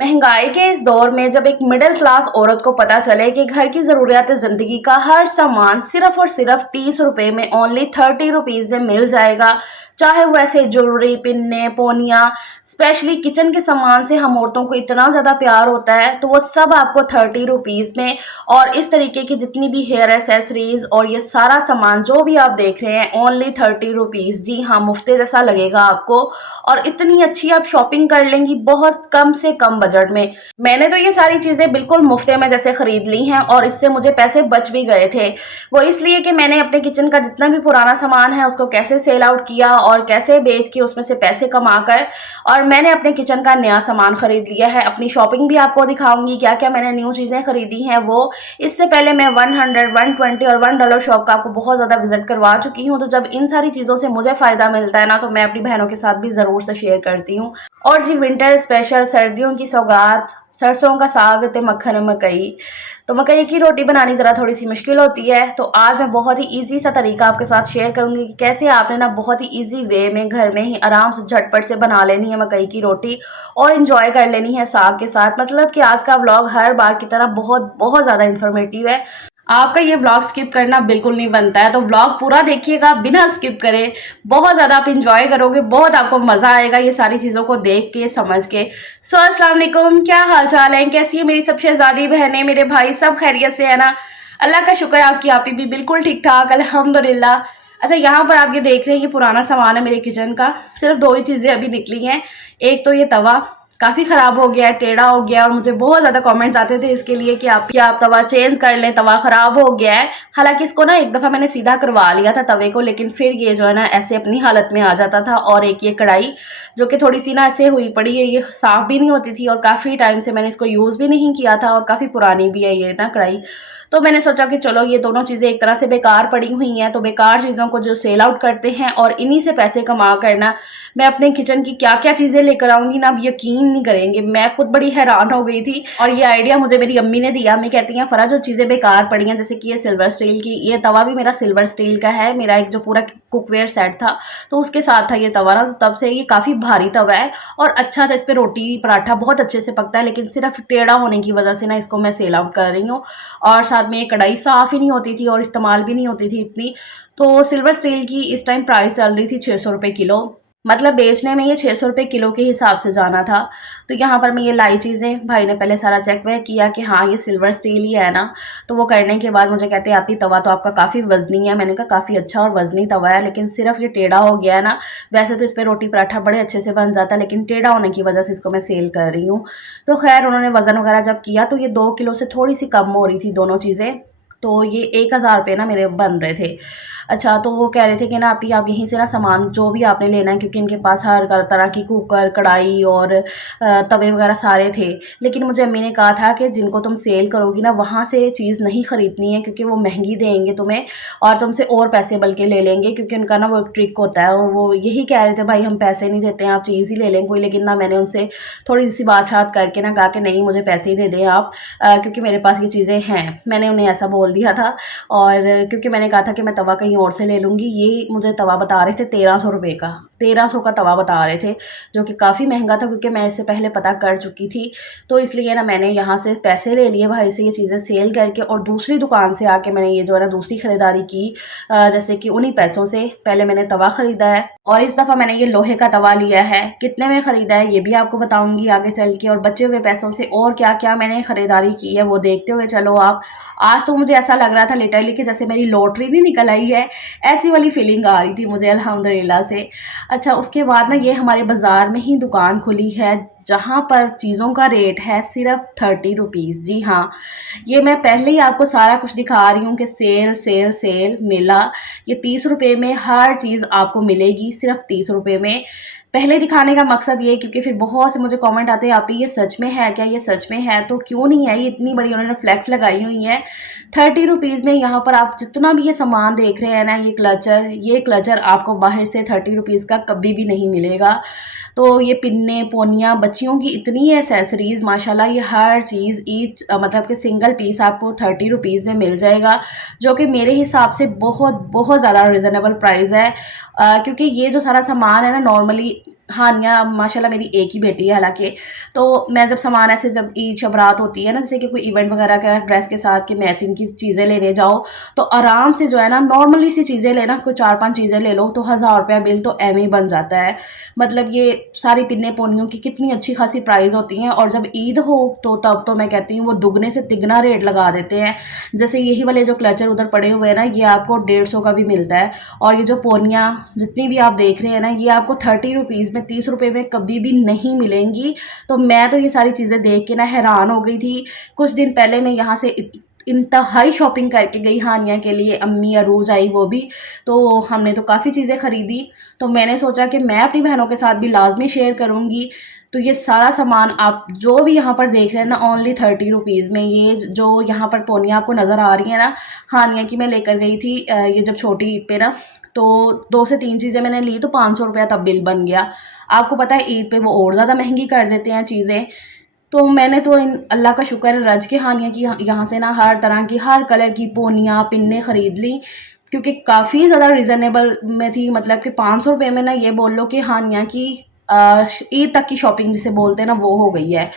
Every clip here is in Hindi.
महंगाई के इस दौर में जब एक मिडिल क्लास औरत को पता चले कि घर की ज़रूरियात ज़िंदगी का हर सामान सिर्फ और सिर्फ 30 रुपए में, ओनली 30 रुपीज़ में मिल जाएगा, चाहे वो ऐसे ज्वेलरी, पिन्ने, पोनियाँ, स्पेशली किचन के सामान से हम औरतों को इतना ज़्यादा प्यार होता है, तो वो सब आपको 30 रुपीज़ में। और इस तरीके की जितनी भी हेयर एसेसरीज और ये सारा सामान जो भी आप देख रहे हैं, ओनली 30 रुपीज़। जी हाँ, मुफ्त जैसा लगेगा आपको। और इतनी अच्छी आप शॉपिंग कर लेंगी बहुत कम से कम बजट में। मैंने तो ये सारी चीज़ें बिल्कुल मुफ्ते में जैसे खरीद ली हैं और इससे मुझे पैसे बच भी गए थे। वो इसलिए कि मैंने अपने किचन का जितना भी पुराना सामान है उसको कैसे सेल आउट किया और कैसे बेच के उसमें से पैसे कमा कर और मैंने अपने किचन का नया सामान खरीद लिया है। अपनी शॉपिंग भी आपको दिखाऊंगी क्या क्या मैंने न्यू चीज़ें खरीदी हैं वो। इससे पहले मैं 100, 120 और $1 शॉप का आपको बहुत ज़्यादा विजिट करवा चुकी हूँ। तो जब इन सारी चीज़ों से मुझे फ़ायदा मिलता है ना, तो मैं अपनी बहनों के साथ भी ज़रूर से शेयर करती हूँ। और जी विंटर स्पेशल, सर्दियों की सौगात, सरसों का साग ते मक्खन मकई। तो मकई की रोटी बनानी ज़रा थोड़ी सी मुश्किल होती है, तो आज मैं बहुत ही इजी सा तरीका आपके साथ शेयर करूंगी कि कैसे आपने ना बहुत ही इजी वे में घर में ही आराम से झटपट से बना लेनी है मकई की रोटी और इन्जॉय कर लेनी है साग के साथ। मतलब कि आज का व्लॉग हर बार की तरह बहुत बहुत ज़्यादा इन्फॉर्मेटिव है। आपका ये व्लॉग स्किप करना बिल्कुल नहीं बनता है, तो व्लॉग पूरा देखिएगा बिना स्किप करे। बहुत ज़्यादा आप इंजॉय करोगे, बहुत आपको मज़ा आएगा ये सारी चीज़ों को देख के समझ के। सो अस्सलाम वालेकुम, क्या हाल चाल है, कैसी है मेरी सब शहजादी बहनें, मेरे भाई, सब खैरियत से है ना? अल्लाह का शुक्र है, आपकी आप ही भी बिल्कुल ठीक ठाक, अल्हम्दुलिल्लाह। अच्छा, यहाँ पर आप ये देख रहे हैं, ये पुराना सामान है मेरे किचन का। सिर्फ दो ही चीज़ें अभी निकली हैं। एक तो ये तवा काफ़ी ख़राब हो गया है, टेढ़ा हो गया, और मुझे बहुत ज़्यादा कमेंट्स आते थे इसके लिए कि आप तवा चेंज कर लें, तवा ख़राब हो गया है। हालांकि इसको ना एक दफ़ा मैंने सीधा करवा लिया था तवे को, लेकिन फिर ये जो है ना ऐसे अपनी हालत में आ जाता था। और एक ये कढ़ाई जो कि थोड़ी सी ना ऐसे हुई पड़ी है, ये साफ़ भी नहीं होती थी और काफ़ी टाइम से मैंने इसको यूज़ भी नहीं किया था और काफ़ी पुरानी भी है ये ना कढ़ाई। तो मैंने सोचा कि चलो ये दोनों चीज़ें एक तरह से बेकार पड़ी हुई हैं, तो बेकार चीज़ों को जो सेल आउट करते हैं और इन्हीं से पैसे कमा करना, मैं अपने किचन की क्या क्या चीज़ें लेकर आऊँगी ना, आप यकीन नहीं करेंगे। मैं खुद बड़ी हैरान हो गई थी और ये आइडिया मुझे मेरी अम्मी ने दिया। अम्मी कहती हैं फरा जो चीज़ें बेकार पड़ी हैं, जैसे कि ये सिल्वर स्टील की, ये तवा भी मेरा सिल्वर स्टील का है, मेरा एक जो पूरा कुकवेयर सेट था तो उसके साथ था ये तवा ना, तब से ये काफ़ी भारी तवा है और अच्छा था। इस पर रोटी पराठा बहुत अच्छे से पकता है, लेकिन सिर्फ टेढ़ा होने की वजह से ना इसको मैं सेल आउट कर रही हूँ। और साथ में ये कढ़ाई साफ़ ही नहीं होती थी और इस्तेमाल भी नहीं होती थी इतनी। तो सिल्वर स्टील की इस टाइम प्राइस चल रही थी 600 रुपये किलो। मतलब बेचने में ये 600 रुपये किलो के हिसाब से जाना था। तो यहाँ पर मैं ये लाई चीज़ें, भाई ने पहले सारा चेक वेक किया कि हाँ ये सिल्वर स्टील ही है ना। तो वो करने के बाद मुझे कहते हैं आप ही तवा तो आपका काफ़ी वज़नी है। मैंने कहा काफ़ी अच्छा और वज़नी तवा है, लेकिन सिर्फ ये टेढ़ा हो गया है ना। वैसे तो इस पर रोटी पराठा बड़े अच्छे से बन जाता है, लेकिन टेढ़ा होने की वजह से इसको मैं सेल कर रही हूँ। तो खैर उन्होंने वज़न वगैरह जब किया तो ये 2 किलो से थोड़ी सी कम हो रही थी दोनों चीज़ें। तो ये 1000 रुपये ना मेरे बन रहे थे। अच्छा, तो वो कह रहे थे कि ना आप यहीं से ना सामान जो भी आपने लेना है, क्योंकि इनके पास हर तरह की कुकर, कढ़ाई और तवे वगैरह सारे थे। लेकिन मुझे अम्मी ने कहा था कि जिनको तुम सेल करोगी ना वहाँ से चीज़ नहीं ख़रीदनी है, क्योंकि वो महंगी देंगे तुम्हें और तुमसे और पैसे बल्कि ले लेंगे, क्योंकि उनका ना वो एक ट्रिक होता है। और वो यही कह रहे थे भाई हम पैसे नहीं देते हैं, आप चीज़ ही ले लें कोई। लेकिन ना मैंने उनसे थोड़ी सी बात करके ना कहा कि नहीं मुझे पैसे ही दे दें आप, क्योंकि मेरे पास ये चीज़ें हैं। मैंने उन्हें ऐसा बोल दिया था। और क्योंकि मैंने कहा था कि मैं तवा कहीं और से ले लूँगी, ये मुझे तवा बता रहे थे 1300 रुपये का, 1300 का तवा बता रहे थे, जो कि काफ़ी महंगा था, क्योंकि मैं इससे पहले पता कर चुकी थी। तो इसलिए ना मैंने यहाँ से पैसे ले लिए भाई से ये चीज़ें सेल करके, और दूसरी दुकान से आके मैंने ये जो है ना दूसरी ख़रीदारी की। जैसे कि उन्हीं पैसों से पहले मैंने तवा ख़रीदा है और इस दफ़ा मैंने ये लोहे का तवा लिया है। कितने में ख़रीदा है ये भी आपको बताऊँगी आगे चल के, और बचे हुए पैसों से और क्या क्या मैंने ख़रीदारी की है वो देखते हुए चलो आप। आज तो मुझे ऐसा लग रहा था लिटरली कि जैसे मेरी लॉटरी नहीं निकल आई है, ऐसी वाली फीलिंग आ रही थी मुझे अल्हम्दुलिल्लाह से। अच्छा, उसके बाद ना ये हमारे बाज़ार में ही दुकान खुली है जहाँ पर चीज़ों का रेट है सिर्फ 30 रुपीज़। जी हाँ, ये मैं पहले ही आपको सारा कुछ दिखा रही हूँ कि सेल सेल सेल मेला, ये 30 रुपये में हर चीज़ आपको मिलेगी, सिर्फ 30 रुपये में। पहले दिखाने का मकसद ये, क्योंकि फिर बहुत से मुझे कमेंट आते हैं आप ये सच में है क्या, ये सच में है? तो क्यों नहीं है, ये इतनी बड़ी उन्होंने फ्लैक्स लगाई हुई है। 30 रुपीज़ में यहाँ पर आप जितना भी ये सामान देख रहे हैं ना, ये क्लचर आपको बाहर से 30 रुपीज़ का कभी भी नहीं मिलेगा। तो ये पिन्ने, पोनियाँ, बच्चियों की इतनी एसेसरीज़ माशाल्लाह, ये हर चीज़ मतलब कि सिंगल पीस आपको 30 रुपीज़ में मिल जाएगा, जो कि मेरे हिसाब से बहुत बहुत ज़्यादा रिजनेबल प्राइस है। क्योंकि ये जो सारा सामान है ना नॉर्मली हानिया माशाल्लाह मेरी एक ही बेटी है हालाँकि। तो मैं जब सामान ऐसे जब ईद शबरात होती है ना, जैसे कि कोई इवेंट वगैरह का ड्रेस के साथ के मैचिंग की चीज़ें लेने जाओ, तो आराम से जो है ना नॉर्मली सी चीज़ें लेना, कोई 4-5 चीज़ें ले लो तो ₹1000 बिल तो ऐवें ही बन जाता है। मतलब ये सारी पिन्ने पोनियों की कितनी अच्छी खासी प्राइस होती हैं, और जब ईद हो तो तब तो मैं कहती हूँ वो दुगने से तिगना रेट लगा देते हैं। जैसे यही वाले जो क्लचर उधर पड़े हुए हैं ना, ये आपको 150 का भी मिलता है। और ये जो पोनियाँ जितनी भी आप देख रहे हैं ना, ये आपको 30 रुपीज़ में, 30 रुपये में कभी भी नहीं मिलेंगी। तो मैं तो ये सारी चीज़ें देख के ना हैरान हो गई थी। कुछ दिन पहले मैं यहाँ से इंतहाई शॉपिंग करके गई हानिया के लिए, अम्मी अरूज आई वो भी। तो हमने तो काफ़ी चीज़ें ख़रीदी। तो मैंने सोचा कि मैं अपनी बहनों के साथ भी लाजमी शेयर करूँगी। तो ये सारा सामान आप जो भी यहाँ पर देख रहे हैं ना, ओनली 30 रुपीज़ में, ये जो यहाँ पर पोनियाँ आपको नज़र आ रही हैं ना, हानिया की मैं लेकर गई थी ये जब छोटी ईद पे ना, तो 2 से 3 चीज़ें मैंने ली तो ₹500 तब बिल बन गया। आपको पता है ईद पे वो और ज़्यादा महंगी कर देते हैं चीज़ें। तो मैंने तो इन अल्लाह का शुक्र है रज के हानिया की यहाँ से ना हर तरह की, हर कलर की पोनियाँ, पिन्ने ख़रीद ली, क्योंकि काफ़ी ज़्यादा रीज़नेबल में थी। मतलब कि ₹500 में ना ये बोल लो कि हानिया की ईद तक की शॉपिंग जिसे बोलते हैं ना, वो हो गई है।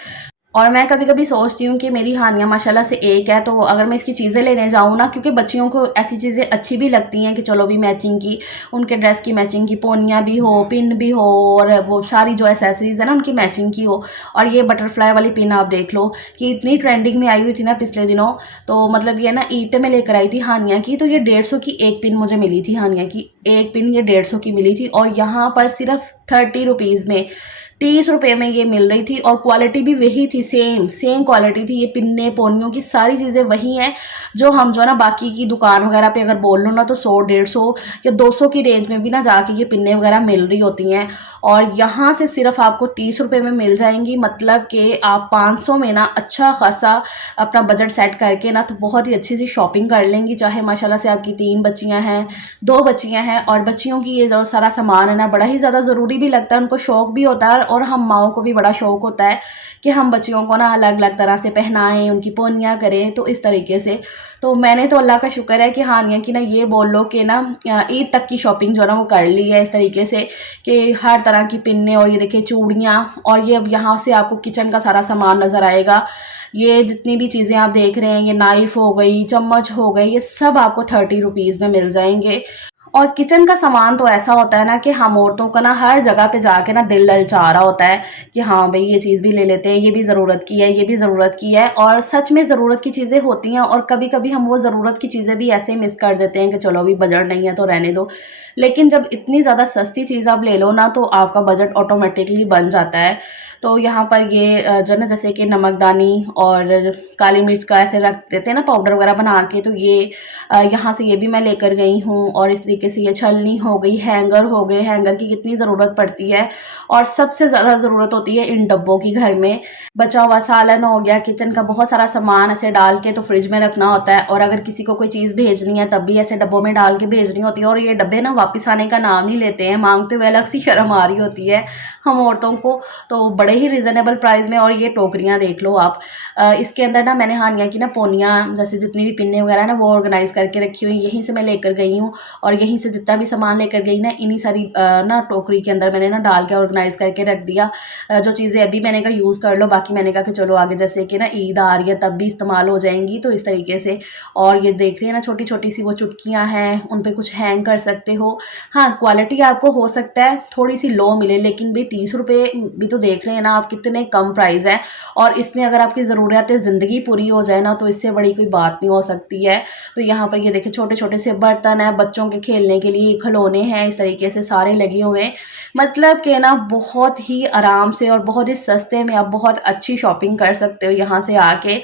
और मैं कभी-कभी सोचती हूँ कि मेरी हानिया माशाल्लाह से एक है, तो अगर मैं इसकी चीज़ें लेने जाऊँ ना, क्योंकि बच्चियों को ऐसी चीज़ें अच्छी भी लगती हैं कि चलो भी मैचिंग की, उनके ड्रेस की मैचिंग की पोनियाँ भी हो, पिन भी हो, और वो सारी जो एक्सेसरीज़ है ना उनकी मैचिंग की हो। और ये बटरफ्लाई वाली पिन आप देख लो कि इतनी ट्रेंडिंग में आई हुई थी ना पिछले दिनों। तो मतलब ये ना ईद पे मैं लेकर आई थी हानिया की, तो ये 150 की एक पिन मुझे मिली थी हानिया की। एक पिन ये 150 की मिली थी, और यहाँ पर सिर्फ़ 30 रुपीज़ में, 30 रुपये में ये मिल रही थी, और क्वालिटी भी वही थी, सेम क्वालिटी थी। ये पिन्ने पोनियों की सारी चीज़ें वही हैं जो हम जो है ना बाकी की दुकान वगैरह पे अगर बोल लो ना, तो 100 150 या 200 की रेंज में भी ना जाके ये पिन्ने वगैरह मिल रही होती हैं। और यहाँ से सिर्फ आपको 30 रुपये में मिल जाएंगी। मतलब कि आप 500 में ना अच्छा खासा अपना बजट सेट करके ना तो बहुत ही अच्छी सी शॉपिंग कर लेंगी। चाहे माशाल्लाह से आपकी 3 बच्चियाँ हैं, 2 बच्चियाँ हैं, और बच्चियों की ये जो सारा सामान है ना बड़ा ही ज़्यादा ज़रूरी भी लगता है, उनको शौक़ भी होता है, और हम माँओं को भी बड़ा शौक़ होता है कि हम बच्चियों को ना अलग-अलग तरह से पहनाएँ, उनकी पोनियाँ करें, तो इस तरीके से। तो मैंने तो अल्लाह का शुक्र है कि हानिया की ना ये बोल लो कि ना ईद तक की शॉपिंग जो है ना वो कर ली है इस तरीके से कि हर तरह की पिन्ने, और ये देखिए चूड़ियाँ, और ये अब यहाँ से आपको किचन का सारा सामान नज़र आएगा। ये जितनी भी चीज़ें आप देख रहे हैं, ये नाइफ़ हो गई, चम्मच हो गई, ये सब आपको 30 रुपीज़ में मिल जाएँगे। और किचन का सामान तो ऐसा होता है ना कि हम औरतों का ना हर जगह पे जाके ना दिल ललचा रहा होता है कि हाँ भाई ये चीज़ भी ले लेते हैं, ये भी ज़रूरत की है, ये भी ज़रूरत की है, और सच में ज़रूरत की चीज़ें होती हैं। और कभी-कभी हम वो ज़रूरत की चीज़ें भी ऐसे मिस कर देते हैं कि चलो अभी बजट नहीं है तो रहने दो। लेकिन जब इतनी ज़्यादा सस्ती चीज़ आप ले लो ना, तो आपका बजट ऑटोमेटिकली बन जाता है। तो यहाँ पर ये जो ना जैसे कि नमकदानी और काली मिर्च का ऐसे रख देते हैं ना पाउडर वगैरह बना के, तो ये यहाँ से ये भी मैं लेकर गई हूँ। और इस तरीके से ये छलनी हो गई, हैंगर हो गए, हैंगर की कितनी ज़रूरत पड़ती है, और सबसे ज़्यादा ज़रूरत होती है इन डब्बों की घर में। बचा हुआ सालन हो गया, किचन का बहुत सारा सामान ऐसे डाल के तो फ्रिज में रखना होता है, और अगर किसी को कोई चीज़ भेजनी है तब भी ऐसे डब्बों में डाल के भेजनी होती है। और ये डब्बे ना वापस आने का नाम नहीं लेते हैं, मांगते हुए अलग सी शर्म आ रही होती है हम औरतों को। तो बड़े ही रिजनेबल प्राइस में। और ये टोकरियाँ देख लो आप, इसके अंदर ना मैंने हानिया की ना पोनियाँ जैसे जितनी भी पिन्ने वगैरह ना वो ऑर्गेनाइज़ करके रखी हुई, यहीं से मैं लेकर गई हूँ। और यहीं से जितना भी सामान लेकर गई ना, इन्हीं सारी ना टोकरी के अंदर मैंने ना डाल के ऑर्गेनाइज़ करके रख दिया। जो चीज़ें अभी मैंने कहा यूज़ कर लो, बाकी मैंने कहा कि चलो आगे जैसे कि ना ईद आ रही है तब भी इस्तेमाल हो जाएंगी, तो इस तरीके से। और ये देख रही है ना छोटी छोटी सी वो चुटकियाँ हैं, उन पर कुछ हैंग कर सकते हो। हाँ, क्वालिटी आपको हो सकता है थोड़ी सी लो मिले, लेकिन भी 30 रुपये भी तो देख रहे हैं ना आप, कितने कम प्राइस है। और इसमें अगर आपकी ज़रूरियात ज़िंदगी पूरी हो जाए ना, तो इससे बड़ी कोई बात नहीं हो सकती है। तो यहाँ पर ये देखिए छोटे छोटे से बर्तन हैं, बच्चों के खेलने के लिए खिलौने हैं, इस तरीके से सारे लगे हुए हैं। मतलब कि ना बहुत ही आराम से और बहुत ही सस्ते में आप बहुत अच्छी शॉपिंग कर सकते हो यहाँ से आके।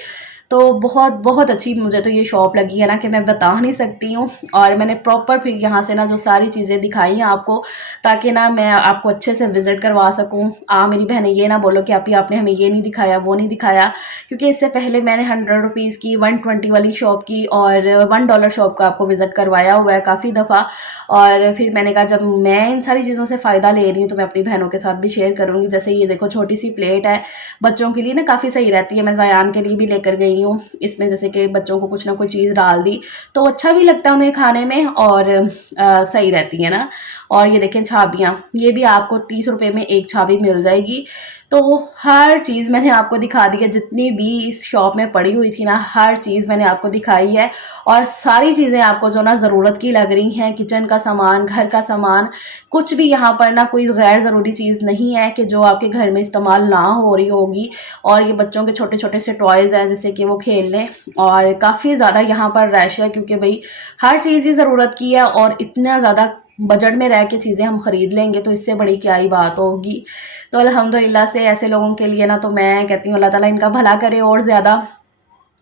तो बहुत बहुत अच्छी मुझे तो ये शॉप लगी है ना कि मैं बता नहीं सकती हूँ। और मैंने प्रॉपर फिर यहाँ से ना जो सारी चीज़ें दिखाई हैं आपको, ताकि ना मैं आपको अच्छे से विज़िट करवा सकूँ। मेरी बहनें ये ना बोलो कि आपने हमें ये नहीं दिखाया, वो नहीं दिखाया, क्योंकि इससे पहले मैंने 100 रुपीज़ की, 120 वाली शॉप की और $1 शॉप का आपको विज़िट करवाया हुआ है काफ़ी दफ़ा। और फिर मैंने कहा जब मैं इन सारी चीज़ों से फ़ायदा ले रही हूँ तो मैं अपनी बहनों के साथ भी शेयर करूँगी। जैसे ये देखो छोटी सी प्लेट है, बच्चों के लिए ना काफ़ी सही रहती है, मैं ज़यान के लिए भी लेकर गई रही हूँ इसमें, जैसे कि बच्चों को कुछ ना कोई चीज़ डाल दी तो अच्छा भी लगता है उन्हें खाने में और सही रहती है ना। और ये देखें छाबियाँ, ये भी आपको 30 रुपये में एक छाबी मिल जाएगी। तो हर चीज़ मैंने आपको दिखा दी है, जितनी भी इस शॉप में पड़ी हुई थी ना हर चीज़ मैंने आपको दिखाई है। और सारी चीज़ें आपको जो ना ज़रूरत की लग रही हैं, किचन का सामान, घर का सामान, कुछ भी यहाँ पर ना कोई गैर ज़रूरी चीज़ नहीं है कि जो आपके घर में इस्तेमाल ना हो रही होगी। और ये बच्चों के छोटे छोटे से टॉयज़ हैं जैसे कि वो खेल लें। और काफ़ी ज़्यादा यहाँ पर रश है क्योंकि भाई हर चीज़ ही ज़रूरत की है और इतना ज़्यादा बजट में रह के चीज़ें हम ख़रीद लेंगे तो इससे बड़ी क्या ही बात होगी। तो अल्हम्दुलिल्लाह से ऐसे लोगों के लिए ना तो मैं कहती हूँ अल्लाह ताला इनका भला करे और ज़्यादा,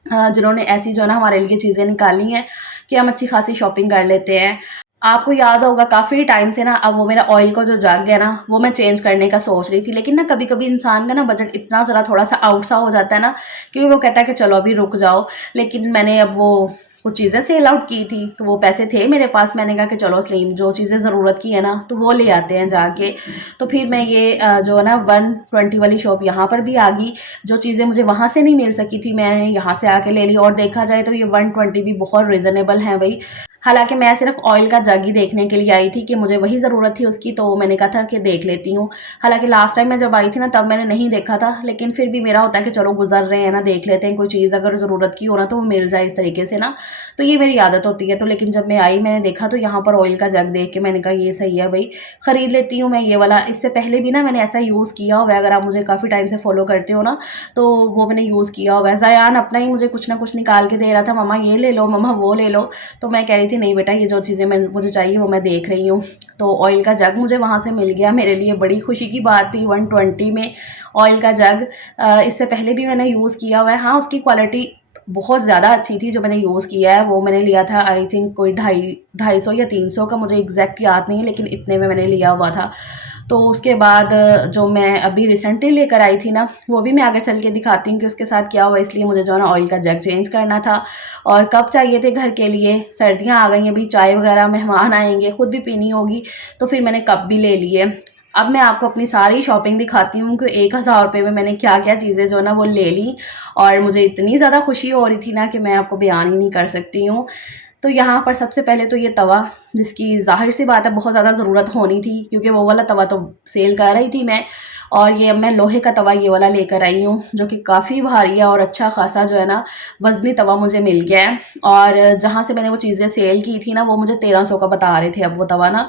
जिन्होंने ऐसी जो है ना हमारे लिए चीज़ें निकाली हैं कि हम अच्छी खासी शॉपिंग कर लेते हैं। आपको याद होगा काफ़ी टाइम से ना अब वो मेरा ऑयल का जो जग है ना वो मैं चेंज करने का सोच रही थी, लेकिन ना कभी कभी इंसान का ना बजट इतना ज़रा थोड़ा सा आउट सा हो जाता है ना कि वो कहता है कि चलो अभी रुक जाओ। लेकिन मैंने अब वो कुछ चीज़ें सेल आउट की थी तो वो पैसे थे मेरे पास, मैंने कहा कि चलो सलीम जो चीज़ें ज़रूरत की है ना तो वो ले आते हैं जाके। तो फिर मैं ये जो है ना 120 वाली शॉप यहाँ पर भी आ गई। जो चीज़ें मुझे वहाँ से नहीं मिल सकी थी मैंने यहाँ से आके ले ली। और देखा जाए तो ये 120 भी बहुत रिजनेबल है भाई। हालांकि मैं सिर्फ ऑयल का जग ही देखने के लिए आई थी कि मुझे वही ज़रूरत थी उसकी, तो मैंने कहा था कि देख लेती हूँ। हालांकि लास्ट टाइम मैं जब आई थी ना तब मैंने नहीं देखा था, लेकिन फिर भी मेरा होता है कि चलो गुजर रहे हैं ना देख लेते हैं, कोई चीज़ अगर ज़रूरत की हो ना तो वो मिल जाए इस तरीके से ना। तो ये मेरी आदत होती है। तो लेकिन जब मैं आई मैंने देखा तो यहाँ पर ऑयल का जग देख के मैंने कहा ये सही है भाई, ख़रीद लेती हूँ मैं ये वाला। इससे पहले भी ना मैंने ऐसा यूज़ किया हुआ है, अगर आप मुझे काफ़ी टाइम से फॉलो करते हो ना तो वो मैंने यूज़ किया हुआ है। ज़यान अपना ही मुझे कुछ ना कुछ निकाल के दे रहा था, मम्मा ये ले लो, मम्मा वो ले लो। तो मैं कह रही थी नहीं बेटा ये जो चीज़ें मैं मुझे चाहिए वो मैं देख रही हूँ। तो ऑयल का जग मुझे वहाँ से मिल गया, मेरे लिए बड़ी खुशी की बात थी 120 में ऑयल का जग। इससे पहले भी मैंने यूज़ किया हुआ है। हाँ उसकी क्वालिटी बहुत ज़्यादा अच्छी थी जो मैंने यूज़ किया है। वो मैंने लिया था आई थिंक कोई 250 या 300 का, मुझे एग्जैक्ट याद नहीं है लेकिन इतने में मैंने लिया हुआ था। तो उसके बाद जो मैं अभी रिसेंटली लेकर आई थी ना वो भी मैं आगे चल के दिखाती हूँ कि उसके साथ क्या हुआ। इसलिए मुझे जो है ना ऑयल का जग चेंज करना था। और कप चाहिए थे घर के लिए, सर्दियाँ आ गई हैं, अभी चाय वगैरह मेहमान आएंगे, ख़ुद भी पीनी होगी तो फिर मैंने कप भी ले लिए। अब मैं आपको अपनी सारी शॉपिंग दिखाती हूँ कि 1000 रुपये में मैंने क्या क्या चीज़ें जो है ना वो ले ली। और मुझे इतनी ज़्यादा खुशी हो रही थी ना कि मैं आपको बयान ही नहीं कर सकती हूँ। तो यहाँ पर सबसे पहले तो ये तवा, जिसकी ज़ाहिर सी बात है बहुत ज़्यादा ज़रूरत होनी थी क्योंकि वो वाला तवा तो सेल कर रही थी मैं। और ये अब मैं लोहे का तवा ये वाला लेकर आई हूँ जो कि काफ़ी भारी है और अच्छा खासा जो है ना वज़नी तवा मुझे मिल गया है। और जहाँ से मैंने वो चीज़ें सेल की थी ना वो मुझे 1300 का बता रहे थे अब वो तवा ना।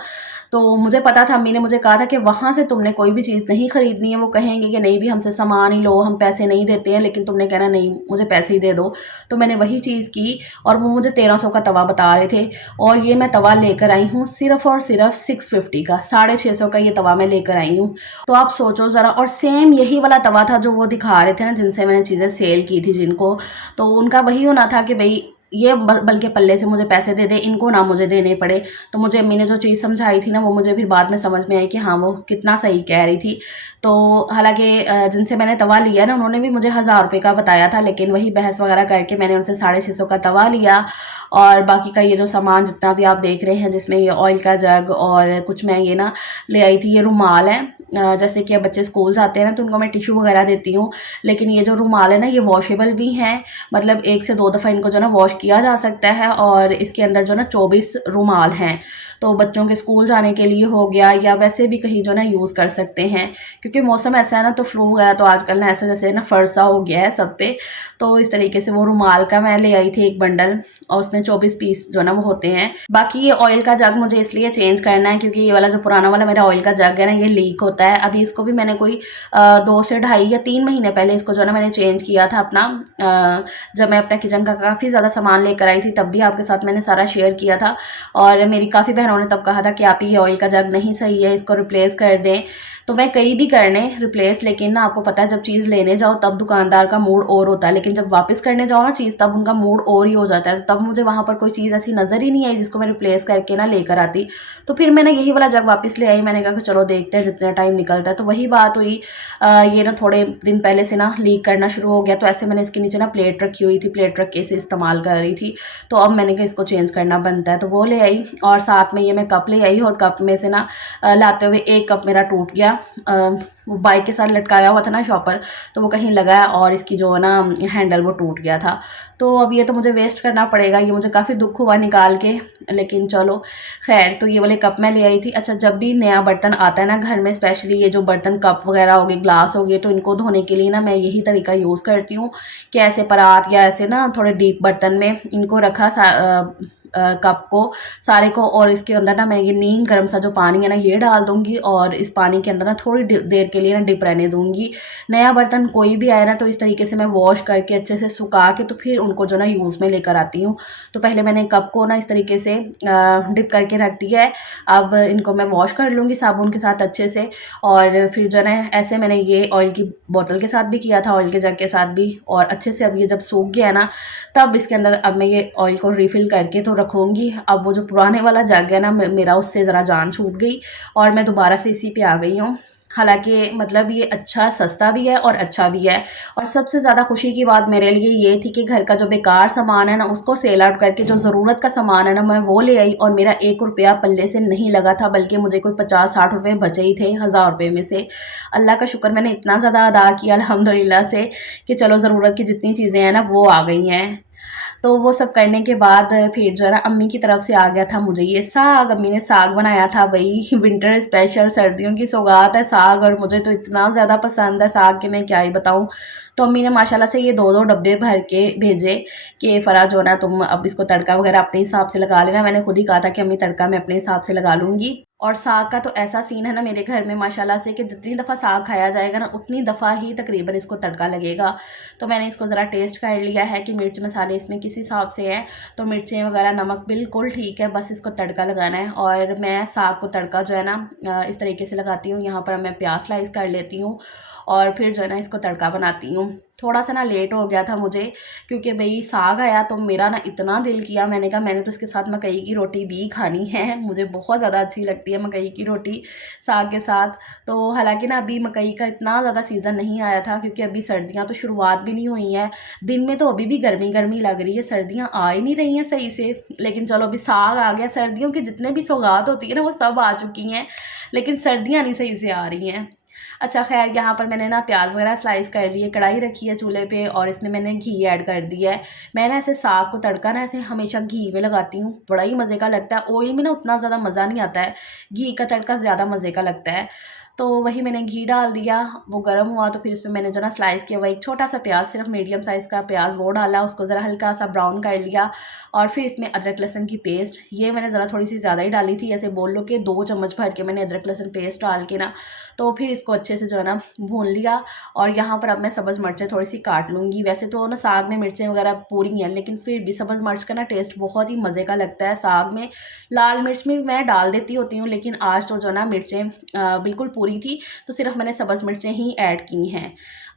तो मुझे पता था, अम्मी ने मुझे कहा था कि वहाँ से तुमने कोई भी चीज़ नहीं ख़रीदनी है, वो कहेंगे कि नहीं भी हमसे सामान ही लो, हम पैसे नहीं देते हैं, लेकिन तुमने कहना नहीं मुझे पैसे ही दे दो। तो मैंने वही चीज़ की और वो मुझे 1300 का तवा बता रहे थे। और ये मैं तवा लेकर आई हूँ सिर्फ और सिर्फ 650 का, 650 का ये तवा मैं लेकर आई हूँ। तो आप सोचो ज़रा। और सेम यही वाला तवा था जो वो दिखा रहे थे ना जिनसे मैंने चीज़ें सेल की थी जिनको, तो उनका वही होना था कि भाई ये बल्कि पल्ले से मुझे पैसे दे दे, इनको ना मुझे देने पड़े। तो मुझे अम्मी ने जो चीज़ समझाई थी ना वो मुझे फिर बाद में समझ में आई कि हाँ वो कितना सही कह रही थी। तो हालांकि जिनसे मैंने तवा लिया ना उन्होंने भी मुझे 1000 रुपये का बताया था, लेकिन वही बहस वगैरह करके मैंने उनसे 650 का तवा लिया। और बाकी का ये जो सामान जितना भी आप देख रहे हैं जिसमें ये ऑयल का जग और कुछ मैं ये ना ले आई थी, ये रुमाल है। जैसे कि अब बच्चे स्कूल जाते हैं ना तो उनको मैं टिश्यू वगैरह देती हूँ, लेकिन ये जो रुमाल है ना ये वॉशेबल भी हैं, मतलब 1 से 2 दफ़ा इनको जो ना वॉश किया जा सकता है। और इसके अंदर जो ना 24 रुमाल हैं, तो बच्चों के स्कूल जाने के लिए हो गया या वैसे भी कहीं जो ना यूज़ कर सकते हैं क्योंकि मौसम ऐसा है ना तो फ्लू वगैरह तो आजकल ना ऐसा जैसे ना फरसा हो गया है सब पे। तो इस तरीके से वो रुमाल का मैं ले आई थी एक बंडल और उसमें 24 पीस जो ना वो होते हैं। बाकी ये ऑयल का जग मुझे इसलिए चेंज करना है क्योंकि ये वाला जो पुराना वाला मेरा ऑयल का जग है ना ये लीक होता है। अभी इसको भी मैंने कोई 2 से ढाई या 3 महीने पहले इसको जो ना मैंने चेंज किया था अपना, जब मैं अपने किचन का काफ़ी ज़्यादा सामान लेकर आई थी तब भी आपके साथ मैंने सारा शेयर किया था। और मेरी काफ़ी बहनों ने तब कहा था कि आप ये ऑयल का जग नहीं सही है, इसको रिप्लेस कर दें। तो मैं कई भी करने रिप्लेस, लेकिन ना आपको पता है जब चीज़ लेने जाओ तब दुकानदार का मूड और होता है, लेकिन जब वापस करने जाओ ना चीज़ तब उनका मूड और ही हो जाता है। तब मुझे वहाँ पर कोई चीज़ ऐसी नज़र ही नहीं आई जिसको मैं रिप्लेस करके ना लेकर आती। तो फिर मैंने यही वाला जग वापस ले आई। मैंने कहा कि चलो देखते हैं जितना टाइम निकलता है। तो वही बात हुई, ये ना थोड़े दिन पहले से ना लीक करना शुरू हो गया। तो ऐसे मैंने इसके नीचे ना प्लेट रखी हुई थी, प्लेट रख के इसे इस्तेमाल कर रही थी। तो अब मैंने कहा इसको चेंज करना बनता है, तो वो ले आई। और साथ में ये मैं कप ले आई और कप में से ना लाते हुए एक कप मेरा टूट गया। वो बाइक के साथ लटकाया हुआ था ना शॉपर, तो वो कहीं लगा और इसकी जो है ना हैंडल वो टूट गया था। तो अब ये तो मुझे वेस्ट करना पड़ेगा, ये मुझे काफ़ी दुख हुआ निकाल के, लेकिन चलो खैर। तो ये वाले कप मैं ले आई थी। अच्छा, जब भी नया बर्तन आता है ना घर में, स्पेशली ये जो बर्तन कप वगैरह हो गए, ग्लास हो गए, तो इनको धोने के लिए ना मैं यही तरीका यूज़ करती हूँ कि ऐसे परात या ऐसे ना थोड़े डीप बर्तन में इनको रखा कप को सारे को, और इसके अंदर ना मैं ये नीम गर्म सा जो पानी है ना ये डाल दूंगी, और इस पानी के अंदर ना थोड़ी देर के लिए ना डिप रहने दूंगी। नया बर्तन कोई भी आए ना तो इस तरीके से मैं वॉश करके अच्छे से सुखा के तो फिर उनको जो ना यूज़ में लेकर आती हूँ। तो पहले मैंने कप को ना इस तरीके से डिप करके रख दिया है। अब इनको मैं वॉश कर लूँगी साबुन के साथ अच्छे से, और फिर जो है ऐसे मैंने ये ऑयल की बोतल के साथ भी किया था, ऑयल के जग के साथ भी, और अच्छे से अब ये जब सूख गया ना तब इसके अंदर अब मैं ये ऑयल को रिफ़िल करके तो रखूँगी। अब वो जो पुराने वाला जग है ना मेरा, उससे ज़रा जान छूट गई और मैं दोबारा से इसी पे आ गई हूँ। हालाँकि मतलब ये अच्छा सस्ता भी है और अच्छा भी है, और सबसे ज़्यादा खुशी की बात मेरे लिए ये थी कि घर का जो बेकार सामान है ना उसको सेल आउट करके जो ज़रूरत का सामान है ना मैं वो ले आई, और मेरा 1 रुपया पल्ले से नहीं लगा था, बल्कि मुझे कोई 50-60 रुपये बचे ही थे 1000 रुपये में से। अल्लाह का शुक्र मैंने इतना ज़्यादा अदा किया अल्हम्दुलिल्लाह से कि चलो ज़रूरत की जितनी चीज़ें हैं ना वो आ गई हैं। तो वो सब करने के बाद फिर जो है ना अम्मी की तरफ से आ गया था मुझे ये साग। अम्मी ने साग बनाया था, वही विंटर स्पेशल, सर्दियों की सौगात है साग, और मुझे तो इतना ज़्यादा पसंद है साग कि मैं क्या ही बताऊँ। तो अम्मी ने माशाल्लाह से ये 2-2 डब्बे भर के भेजे कि फ़रा जो ना तुम अब इसको तड़का वगैरह अपने हिसाब से लगा लेना। मैंने खुद ही कहा था कि अम्मी तड़का मैं अपने हिसाब से लगा लूँगी। और साग का तो ऐसा सीन है ना मेरे घर में माशाल्लाह से कि जितनी दफ़ा साग खाया जाएगा ना उतनी दफ़ा ही तकरीबन इसको तड़का लगेगा। तो मैंने इसको ज़रा टेस्ट कर लिया है कि मिर्च मसाले इसमें किस हिसाब से हैं, तो मिर्चें वगैरह नमक बिल्कुल ठीक है, बस इसको तड़का लगाना है। और मैं साग को तड़का जो है ना इस तरीके से लगाती हूँ। यहाँ पर मैं प्याज स्लाइस कर लेती हूँ और फिर जो है ना इसको तड़का बनाती हूँ। थोड़ा सा ना लेट हो गया था मुझे, क्योंकि भई साग आया तो मेरा ना इतना दिल किया, मैंने कहा मैंने तो इसके साथ मकई की रोटी भी खानी है। मुझे बहुत ज़्यादा अच्छी लगती है मकई की रोटी साग के साथ। तो हालाँकि ना अभी मकई का इतना ज़्यादा सीज़न नहीं आया था, क्योंकि अभी सर्दियाँ तो शुरुआत भी नहीं हुई हैं। दिन में तो अभी भी गर्मी-गर्मी लग रही है, सर्दियाँ आ ही नहीं रही हैं सही से। लेकिन चलो अभी साग आ गया, सर्दियों की जितने भी सौगात होती है ना वो सब आ चुकी हैं, लेकिन सर्दियाँ नहीं सही से आ रही हैं। अच्छा ख़ैर, यहाँ पर मैंने ना प्याज वगैरह स्लाइस कर लिए, कढ़ाई रखी है चूल्हे पे और इसमें मैंने घी ऐड कर दिया है। मैं ना ऐसे साग को तड़का ना ऐसे हमेशा घी में लगाती हूँ, बड़ा ही मज़े का लगता है। ऑयल में ना उतना ज़्यादा मज़ा नहीं आता है, घी का तड़का ज़्यादा मज़े का लगता है। तो वही मैंने घी डाल दिया, वो गर्म हुआ तो फिर इसमें मैंने जो ना स्लाइस किया हुआ एक छोटा सा प्याज, सिर्फ मीडियम साइज़ का प्याज वो डाला, उसको ज़रा हल्का सा ब्राउन कर लिया। और फिर इसमें अदरक लहसुन की पेस्ट, ये मैंने ज़रा थोड़ी सी ज़्यादा ही डाली थी, ऐसे बोल लो कि 2 चम्मच भर के मैंने अदरक लहसुन पेस्ट डाल के ना, तो फिर इसको अच्छे से जो है ना भून लिया। और यहाँ पर अब मैं सब्ज़ मिर्चें थोड़ी सी काट लूँगी। वैसे तो ना साग में मिर्चें वगैरह पूरी हैं, लेकिन फिर भी सब्ज़ मिर्च का ना टेस्ट बहुत ही मज़े का लगता है साग में। लाल मिर्च में मैं डाल देती होती हूँ, लेकिन आज तो जो ना मिर्चें बिल्कुल पूरी थी, तो सिर्फ मैंने सब्ज़ मिर्चें ही ऐड की हैं।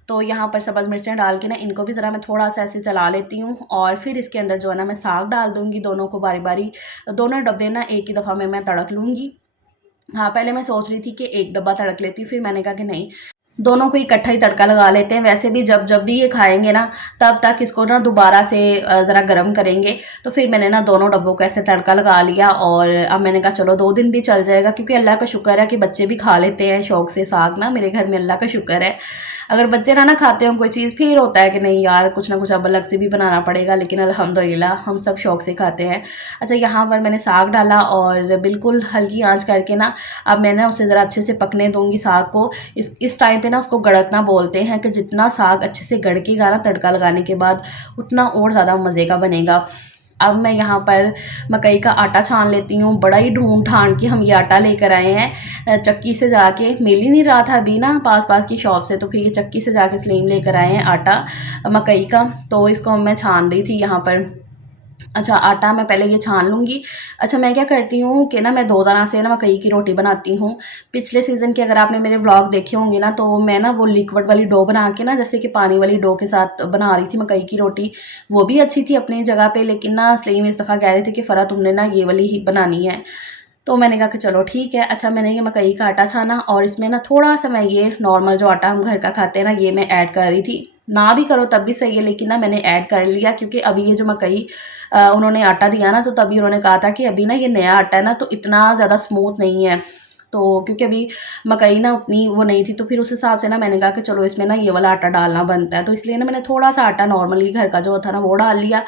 तो यहाँ पर सब्ज़ मिर्चें डाल के ना इनको भी ज़रा मैं थोड़ा-सा ऐसे चला लेती हूँ, और फिर इसके अंदर जो है ना मैं साग डाल दूँगी, दोनों को बारी-बारी। दोनों डब्बे ना एक ही दफ़ा में मैं तड़क लूँगी। हाँ, पहले मैं सोच रही थी कि एक डब्बा तड़क लेती हूँ, फिर मैंने कहा कि नहीं, दोनों को इकट्ठा ही तड़का लगा लेते हैं। वैसे भी जब भी ये खाएँगे ना तब तक इसको ना दोबारा से ज़रा गरम करेंगे। तो फिर मैंने ना दोनों डब्बों को ऐसे तड़का लगा लिया, और अब मैंने कहा चलो 2 दिन भी चल जाएगा, क्योंकि अल्लाह का शुक्र है कि बच्चे भी खा लेते हैं शौक़ से साग ना, मेरे घर में अल्लाह का शुक्र है। अगर बच्चे ना खाते हों कोई चीज़, फिर होता है कि नहीं यार कुछ ना कुछ अब अलग से भी बनाना पड़ेगा, लेकिन अल्हम्दुलिल्लाह हम सब शौक़ से खाते हैं। अच्छा, यहाँ पर मैंने साग डाला और बिल्कुल हल्की आँच करके ना अब मैं ना उसे ज़रा अच्छे से पकने दूँगी साग को। इस टाइम पे ना उसको गड़कना बोलते हैं, कि जितना साग अच्छे से गड़केगा ना तड़का लगाने के बाद, उतना और ज़्यादा मज़े का बनेगा। अब मैं यहाँ पर मकई का आटा छान लेती हूँ। बड़ा ही ढूँढ-ढाँड के हम ये आटा लेकर आए हैं चक्की से जाके, मिल ही नहीं रहा था अभी ना पास-पास की शॉप से, तो फिर ये चक्की से जाके सलीम लेकर आए हैं आटा मकई का। तो इसको मैं छान रही थी यहाँ पर। अच्छा, आटा मैं पहले ये छान लूँगी। अच्छा, मैं क्या करती हूँ कि ना मैं 2 तरह से ना मकई की रोटी बनाती हूँ। पिछले सीज़न के अगर आपने मेरे व्लॉग देखे होंगे ना, तो मैं ना वो लिक्विड वाली डो बना के ना, जैसे कि पानी वाली डो के साथ बना रही थी मकई की रोटी। वो भी अच्छी थी अपनी जगह पे, लेकिन ना सलीम इस दफ़ा कह रहे थे कि फ़रा तुमने ना ये वाली ही बनानी है। तो मैंने कहा कि चलो ठीक है। अच्छा, मैंने ये मकई का आटा छाना और इसमें ना थोड़ा-सा मैं ये नॉर्मल जो आटा हम घर का खाते हैं ना, ये मैं ऐड कर रही थी। ना भी करो तब भी सही है, लेकिन ना मैंने ऐड कर लिया, क्योंकि अभी ये जो मकई उन्होंने आटा दिया ना, तो तभी उन्होंने कहा था कि अभी ना ये नया आटा है ना, तो इतना ज़्यादा स्मूथ नहीं है। तो क्योंकि अभी मकई ना उतनी वो नहीं थी, तो फिर उस हिसाब से ना मैंने कहा कि चलो इसमें ना ये वाला आटा डालना बनता है, तो इसलिए ना मैंने थोड़ा सा आटा नॉर्मली घर का जो था ना वो डाल लिया।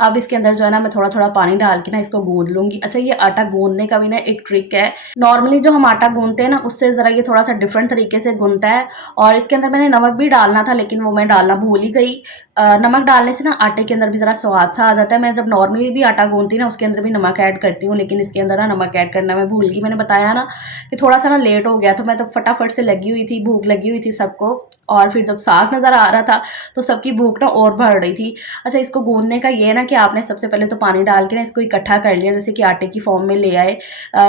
अब इसके अंदर जो है ना मैं थोड़ा थोड़ा पानी डाल के ना इसको गूंद लूँगी। अच्छा, ये आटा गूंदने का भी ना एक ट्रिक है। नॉर्मली जो हम आटा गूंदते हैं ना उससे ज़रा ये थोड़ा सा डिफरेंट तरीके से गूंदता है। और इसके अंदर मैंने नमक भी डालना था, लेकिन वो मैं डालना भूल ही गई। नमक डालने से ना आटे के अंदर भी ज़रा स्वाद सा आ जाता है। मैं जब नॉर्मली भी आटा गूंदती हूँ ना उसके अंदर भी नमक ऐड करती हूँ, लेकिन इसके अंदर ना नमक ऐड करना मैं भूल गई। मैंने बताया ना कि थोड़ा सा ना लेट हो गया, तो मैं तो फटाफट से लगी हुई थी, भूख लगी हुई थी सबको। और फिर जब साग नज़र आ रहा था तो सबकी भूख ना और बढ़ रही थी। अच्छा, इसको गूंदने का ये है ना कि आपने सबसे पहले तो पानी डाल के ना इसको इकट्ठा कर लिया, जैसे कि आटे की फॉर्म में ले आए।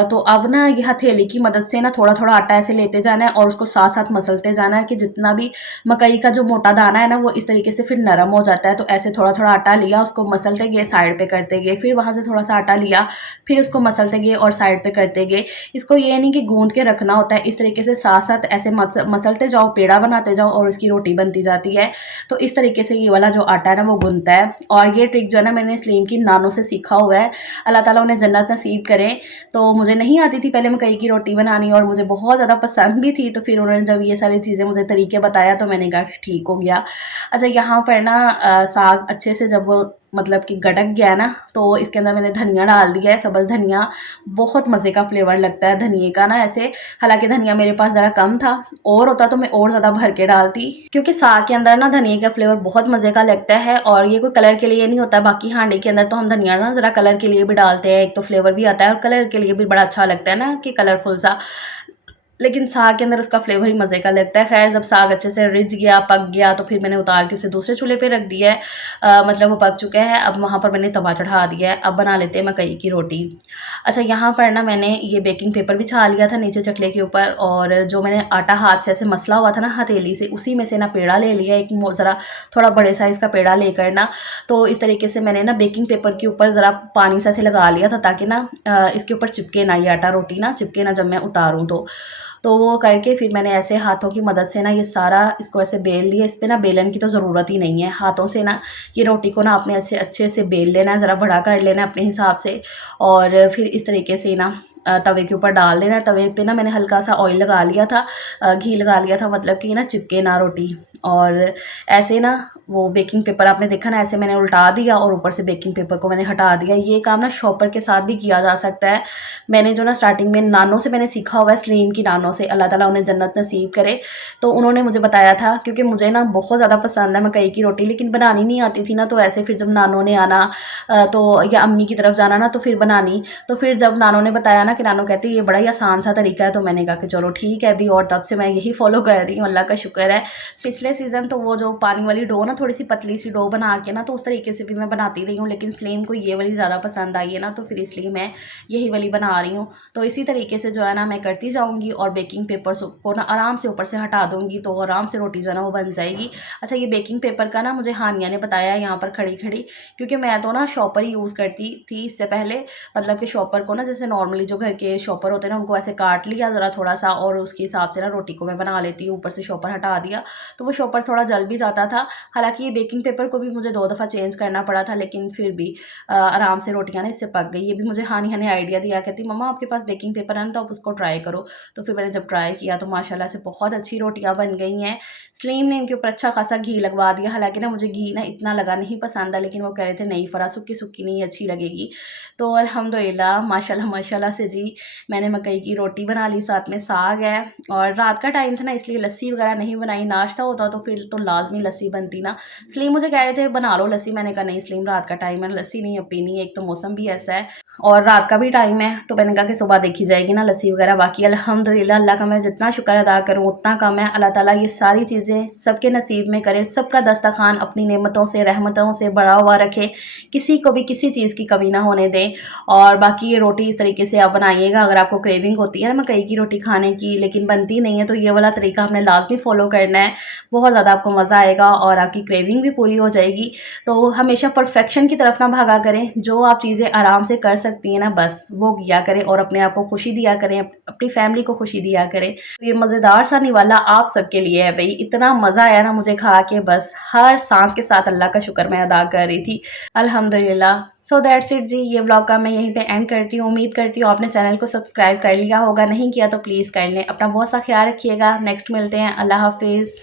तो अब ना ये हथेली की मदद से ना थोड़ा थोड़ा आटा ऐसे लेते जाना है और उसको साथ साथ मसलते जाना है कि जितना भी मकई का जो मोटा दाना है ना वो इस तरीके से फिर नरम हो जाता है। तो ऐसे थोड़ा थोड़ा आटा लिया, उसको मसलते गए, साइड पे करते गए, फिर वहाँ से थोड़ा सा आटा लिया, फिर उसको मसलते गए और साइड पे करते गए। इसको ये नहीं कि गूंद के रखना होता है, इस तरीके से साथ साथ ऐसे मसलते जाओ, पेड़ा बनाते जाओ और उसकी रोटी बनती जाती है। तो इस तरीके से ये वाला जो आटा है ना वो गूंदता है। और ये ट्रिक जो है ना मैंने सलीम की नानों से सीखा हुआ है। अल्लाह ताला उन्हें जन्नत नसीब करें। तो मुझे नहीं आती थी पहले मकई की रोटी बनानी, और मुझे बहुत ज़्यादा पसंद भी थी। तो फिर उन्होंने जब ये सारी चीज़ें मुझे तरीके बताया तो मैंने कहा ठीक हो गया। अच्छा, यहाँ पर ना साग अच्छे से जब मतलब कि गड़क गया ना तो इसके अंदर मैंने धनिया डाल दिया है, सब्ज़ धनिया। बहुत मज़े का फ्लेवर लगता है धनिए का ना ऐसे। हालांकि धनिया मेरे पास ज़रा कम था, और होता तो मैं और ज़्यादा भर के डालती, क्योंकि साग के अंदर ना धनिए का फ्लेवर बहुत मज़े का लगता है। और ये कोई कलर के लिए नहीं होता है, बाकी हांडी के अंदर तो हम धनिया ना ज़रा कलर के लिए भी डालते हैं, एक तो फ्लेवर भी आता है और कलर के लिए भी बड़ा अच्छा लगता है ना कि कलरफुल सा। लेकिन साग के अंदर उसका फ्लेवर ही मज़े का लगता है। खैर, जब साग अच्छे से रिझ गया, पक गया, तो फिर मैंने उतार के उसे दूसरे चूल्हे पे रख दिया है। मतलब वो पक चुका है। अब वहाँ पर मैंने तवा चढ़ा दिया है। अब बना लेते हैं मकई की रोटी। अच्छा, यहाँ पर ना मैंने ये बेकिंग पेपर बिछा लिया था नीचे चकले के ऊपर, और जो मैंने आटा हाथ से ऐसे मसला हुआ था ना हथेली से, उसी में से ना पेड़ा ले लिया, एक ज़रा थोड़ा बड़े साइज़ का पेड़ा लेकर ना। तो इस तरीके से मैंने ना बेकिंग पेपर के ऊपर ज़रा पानी से ऐसे लगा लिया था, ताकि ना इसके ऊपर चिपके ना, ये आटा रोटी ना चिपके ना जब मैं उतारूँ तो वो करके फिर मैंने ऐसे हाथों की मदद से ना ये सारा इसको ऐसे बेल लिया। इस पे ना बेलन की तो ज़रूरत ही नहीं है, हाथों से ना ये रोटी को ना आपने ऐसे अच्छे से बेल लेना है, ज़रा बड़ा कर लेना है अपने हिसाब से। और फिर इस तरीके से ना तवे के ऊपर डाल देना है। तवे पे ना मैंने हल्का सा ऑयल लगा लिया था, घी लगा लिया था, मतलब कि ना चिपके ना रोटी। और ऐसे ना वो बेकिंग पेपर आपने देखा ना, ऐसे मैंने उल्टा दिया और ऊपर से बेकिंग पेपर को मैंने हटा दिया। ये काम ना शॉपर के साथ भी किया जा सकता है। मैंने जो ना स्टार्टिंग में नानों से मैंने सीखा हुआ है, सलीम की नानों से, अल्लाह ताला उन्हें जन्नत नसीब करे। तो उन्होंने मुझे बताया था, क्योंकि मुझे ना बहुत ज़्यादा पसंद है मकई की रोटी, लेकिन बनानी नहीं आती थी ना। तो ऐसे फिर जब नानों ने आना तो या अम्मी की तरफ जाना ना तो फिर बनानी। तो फिर जब नानों ने बताया ना कि नानों कहती ये बड़ा ही आसान सा तरीका है, तो मैंने कहा कि चलो ठीक है भी, और तब से मैं यही फॉलो कर रही हूँ, अल्लाह का शुक्र है। पिछले सीज़न तो वो जो पानी वाली डो ना, थोड़ी सी पतली सी डो बना के ना, तो उस तरीके से भी मैं बनाती रही हूँ, लेकिन सलीम को ये वाली ज़्यादा पसंद आई है ना, तो फिर इसलिए मैं यही वाली बना रही हूँ। तो इसी तरीके से जो है ना मैं करती जाऊँगी, और बेकिंग पेपर को ना आराम से ऊपर से हटा दूँगी, तो आराम से रोटी जो है ना वो बन जाएगी। अच्छा, ये बेकिंग पेपर का ना मुझे हानिया ने बताया है यहाँ पर खड़ी खड़ी, क्योंकि मैं तो ना शॉपर ही यूज़ करती थी इससे पहले। मतलब कि शॉपर को ना जैसे नॉर्मली जो घर के शॉपर होते हैं ना, उनको ऐसे काट लिया ज़रा थोड़ा सा, और उसके हिसाब से ना रोटी को मैं बना लेती हूँ। ऊपर से शॉपर हटा दिया तो वो शॉपर थोड़ा जल भी जाता था। हालांकि ये बेकिंग पेपर को भी मुझे 2 दफ़ा चेंज करना पड़ा था, लेकिन फिर भी आराम से रोटियां ना इससे पक गई। ये भी मुझे हानिया ने आइडिया दिया, कहती मम्मा आपके पास बेकिंग पेपर है ना, तो आप उसको ट्राई करो। तो फिर मैंने जब ट्राई किया तो माशाल्लाह से बहुत अच्छी रोटियां बन गई हैं। सलीम ने इनके ऊपर अच्छा खासा घी लगवा दिया। हालांकि ना मुझे घी ना इतना लगा नहीं पसंद है, लेकिन वो कह रहे थे नहीं फ़रा सुक्की सुक्की नहीं अच्छी लगेगी। तो अल्हम्दुलिल्लाह माशाल्लाह माशाल्लाह से जी मैंने मकई की रोटी बना ली, साथ में साग है। और रात का टाइम था ना, इसलिए लस्सी वगैरह नहीं बनाई। नाश्ता होता तो फिर तो लाजमी लस्सी बनती ना। सलीम मुझे कह रहे थे बना लो लस्सी, मैंने कहा नहीं सलीम रात का टाइम है, लस्सी नहीं अब पीनी है, एक तो मौसम भी ऐसा है और रात का भी टाइम है। तो मैंने कहा कि सुबह देखी जाएगी ना लस्सी वगैरह। बाकी अल्हम्दुलिल्लाह अल्लाह का मैं जितना शुक्र अदा करूँ उतना कम है। अल्लाह ताला ये सारी चीज़ें सबके नसीब में करे, सबका दस्तरखान अपनी नेमतों से रहमतों से भरा हुआ रखे, किसी को भी किसी चीज़ की कमी ना होने दें। और बाकी ये रोटी इस तरीके से आप बनाइएगा। अगर आपको क्रेविंग होती है ना मकई की रोटी खाने की, लेकिन बनती नहीं है, तो ये वाला तरीका हमने लाजमी फॉलो करना है। बहुत ज़्यादा आपको मज़ा आएगा और आपकी क्रेविंग भी पूरी हो जाएगी। तो हमेशा परफेक्शन की तरफ ना भागा करें, जो आप चीज़ें आराम से कर सकती हैं ना बस वो किया करें, और अपने आप को खुशी दिया करें, अपनी फैमिली को खुशी दिया करें। तो ये मज़ेदार सा निवाला आप सबके लिए है भाई। इतना मज़ा आया ना मुझे खा के, बस हर सांस के साथ अल्लाह का शुक्र मैं अदा कर रही थी। अल्हम्दुलिल्लाह। सो दैट्स इट जी, ये व्लॉग का मैं यहीं पे एंड करती हूँ। उम्मीद करती हूँ आपने चैनल को सब्सक्राइब कर लिया होगा, नहीं किया तो प्लीज़ कर लें। अपना बहुत सा ख्याल रखिएगा। नेक्स्ट मिलते हैं। अल्लाह हाफिज़।